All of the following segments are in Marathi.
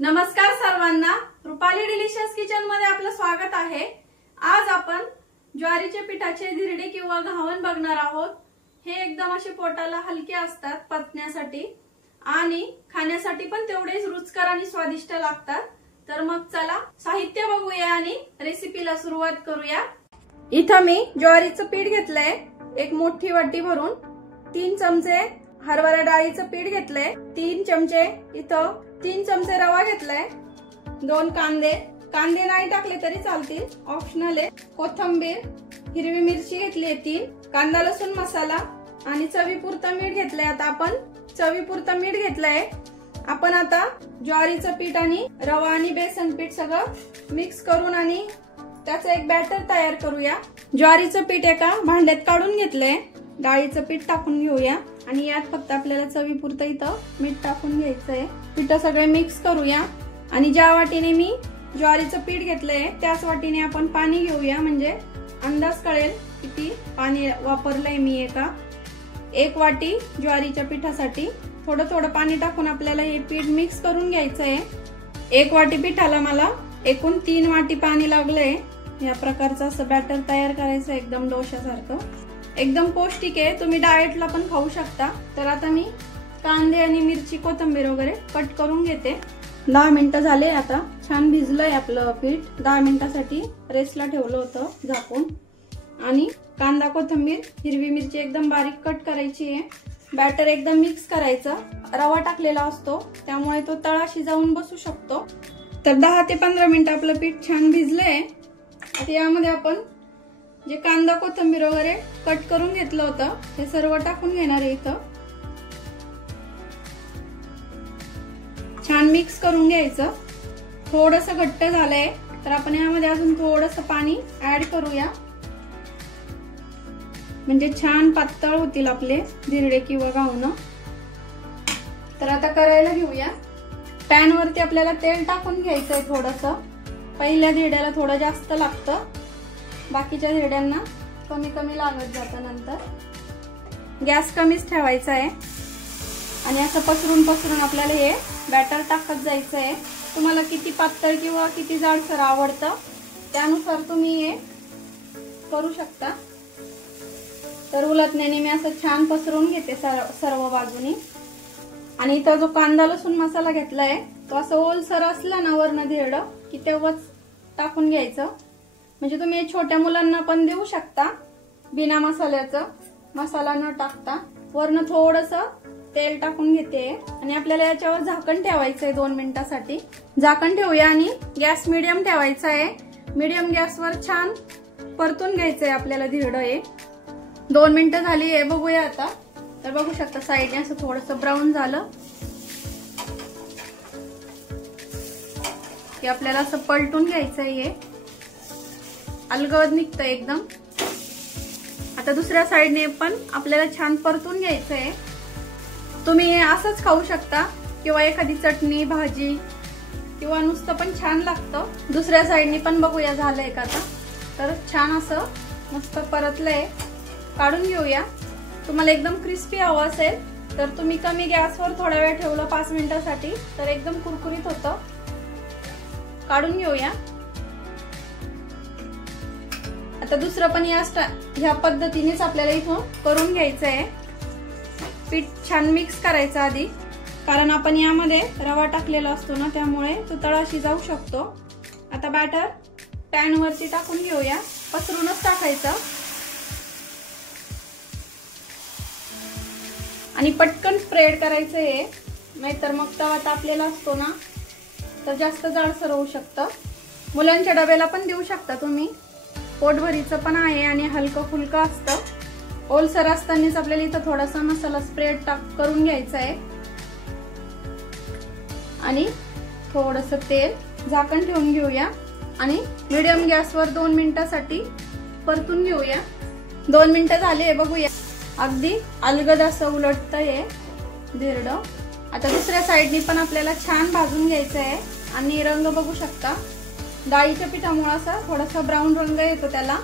नमस्कार सर्वांना, रुपाली डिलिशियस किचन मध्ये आपलं स्वागत आहे। आज आपण ज्वारीच्या पिठाचे धिरडे किंवा घावन बघणार आहोत। हे एकदम असे पोटाला हलके असतात पचण्यासाठी आणि खाण्यासाठी पण तेवढेच रुचकर आणि स्वादिष्ट लागतात। तर मग चला साहित्य बघूया आणि रेसिपीला सुरुवात करूया। इथं मी ज्वारीचं पीठ घेतलंय, एक मोठी वाटी भरून 3 चमचे हरभरा डाळीचं पीठ घेतलंय, 3 चमचे इथं 3 चमचे रवा घेतलाय, 2 कांदे, कांदे नाही टाकले तरी चालतील, ऑप्शनल आहे, कोथिंबीर, हिरवी मिरची घेतली 3, कांदा लसूण मसाला आणि चवीपुरतं मीठ घेतलंय। आता आपण चवीपुरतं मीठ घेतलंय। आपण आता ज्वारीचं पीठ आणि रवा आणि बेसन पीठ सगळं मिक्स करून आणि त्याचं एक बॅटर तयार करूया। ज्वारीचं पीठ एका भांड्यात काढून घेतलंय, डाळीचं पीठ टाकून घेऊया आणि यात फक्त आपल्याला चवीपुरतं इथं मीठ टाकून घ्यायचंय। पीठ सगळे मिक्स करूया आणि ज्या वाटीने मी ज्वारीचं पीठ घेतलंय त्याच वाटीने आपण पाणी घेऊया, म्हणजे अंदाज कळेल किती पाणी वापरलंय मी। एक वाटी ज्वारीच्या पिठासाठी थोडं थोडं पाणी टाकून आपल्याला हे पीठ मिक्स करून घ्यायचंय। 1 वाटी पिठाला मला एकूण 3 वाटी पाणी लागलंय। या प्रकारचं असं बॅटर तयार करायचं, एकदम डोशासारखं, एकदम पौष्टिक आहे, तुम्ही डाएटला पण खाऊ शकता। तर आता मी कांदे आणि मिरची कोथिंबीर वगैरे कट करून घेते। 10 मिनिटं झाले, आता छान भिजलंय आपलं पीठ। 10 मिनिटांसाठी रेस्टला ठेवलं होतं झाकून। आणि कांदा कोथिंबीर हिरवी मिरची एकदम बारीक कट करायची आहे। बॅटर एकदम मिक्स करायचं, रवा टाकलेला असतो त्यामुळे तो तळाशी जाऊन बसू शकतो। तर 10 ते 15 मिनिटं आपलं पीठ छान भिजलंय। आता यामध्ये आपण जे कांदा कोथिंबीर वगैरे कट करून घेतलं होतं हे सर्व टाकून घेणार आहे। इथं छान मिक्स करून घ्यायचं। थोडंसं घट्ट झालंय तर आपण यामध्ये अजून थोडंसं पाणी ऍड करूया, म्हणजे छान पातळ होतील आपले धिरडे किंवा घावणं। तर आता करायला घेऊया। पॅन वरती आपल्याला तेल टाकून घ्यायचंय थोडंसं। पहिल्या धिरड्याला थोडं जास्त लागतं, बाकीच्या धिरड्यांना कमी कमी लागत जातं नंतर। गॅस कमीच ठेवायचा आहे आणि असं पसरून पसरून आपल्याला हे बॅटर टाकत जायचं आहे। तुम्हाला किती पातळ किंवा किती जाडसर आवडतं त्यानुसार तुम्ही हे करू शकता। तर उलटण्याने मी असं छान पसरून घेते सर्व बाजूनी। आणि इथं जो कांदा लसूण मसाला घेतलाय तो असं ओलसर असला ना वरनं धिरडं की तेव्हाच टाकून घ्यायचं, म्हणजे तुम्ही छोट्या मुलांना पण देऊ शकता बिना मसाल्याचं, मसाला न टाकता। वरनं थोडंसं तेल टाकून घेते आणि आपल्याला याच्यावर झाकण ठेवायचंय 2 मिनिटांसाठी। झाकण ठेवूया आणि गॅस मीडियम ठेवायचा आहे। मीडियम गॅसवर छान परतून घ्यायचंय आपल्याला धिरडं हे। 2 मिनिटं झाली आहे, बघूया आता। तर बघू शकता साईडने असं थोडंसं ब्राऊन झालं की आपल्याला असं पलटून घ्यायचंय, हे अलगद निघतं एकदम। आता दुसऱ्या साईडने पण आपल्याला छान परतून घ्यायचंय। तुम्ही हे असंच खाऊ शकता किंवा एखादी चटणी भाजी किंवा नुसतं पण छान लागतं। दुसऱ्या साईडने पण बघूया झालंय का आता। तर छान असं मस्त परतलंय, काढून घेऊया। तुम्हाला एकदम क्रिस्पी हवं असेल तर तुम्ही कमी गॅसवर थोडा वेळ ठेवलं 5 मिनिटांसाठी तर एकदम कुरकुरीत होतं। काढून घेऊया। आता दुसरं पण ह्या पद्धतीनेच आपल्याला इथं करून घ्यायचंय। पीठ छान मिक्स करायचं आधी, कारण आपण यामध्ये रवा टाकलेला असतो ना त्यामुळे तो तळाशी जाऊ शकतो। आता बॅटर पॅन वरती टाकून घेऊया, पसरूनच टाकायचं आणि पटकन स्प्रेड करायचं हे, नाहीतर मग तवा तापलेला असतो ना तर जास्त जाडसर होऊ शकतं। मुलांच्या डब्याला पण देऊ शकता तुम्ही, पोटभरीचं पण आहे आणि हलकं फुलकं असतं। ओलसर असतानाच आपल्याला इथं थोडासा मसाला स्प्रेड करून घ्यायचा आहे आणि थोडंसं तेल, झाकण ठेवून घेऊया आणि मीडियम गॅसवर 2 मिनिटांसाठी परतून घेऊया। 2 मिनिटं झाली, बघूया अगदी अलगद असं उलटतं हे धिरडं। आता दुसऱ्या साईडनी पण आपल्याला छान भाजून घ्यायचं आहे आणि रंग बघू शकता, डाळीच्या पिठामुळे असं थोडासा ब्राऊन रंग येतो त्याला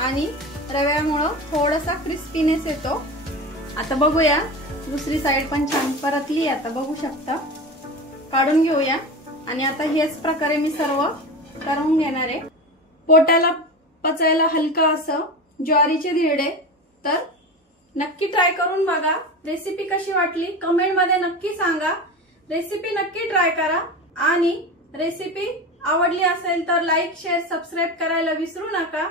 आणि रव्यामुळे थोडासा क्रिस्पीनेस येतो। आता बघूया दुसरी साइड पण छान परतली, आता बघू शकता। काढून घेऊया आणि आता हेच प्रकारे मी सर्व करून घेणार आहे। पोटाला पचायला हलका असं ज्वारीचे धिरडे तर नक्की ट्राय करून बघा। रेसिपी कशी वाटली कमेंट मध्ये नक्की सांगा। रेसिपी नक्की ट्राय करा आणि रेसिपी आवडली असेल तर लाईक शेअर सबस्क्राईब करायला विसरू नका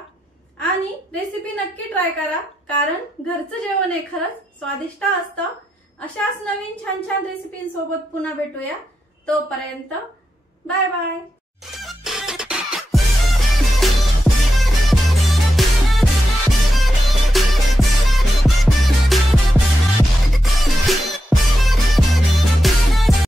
आणि रेसिपी नक्की ट्राय करा कारण घरचं जेवण हे खरंच स्वादिष्ट असतं। अशाच नवीन छान छान रेसिपींसोबत पुन्हा भेटूया। तोपर्यंत बाय बाय।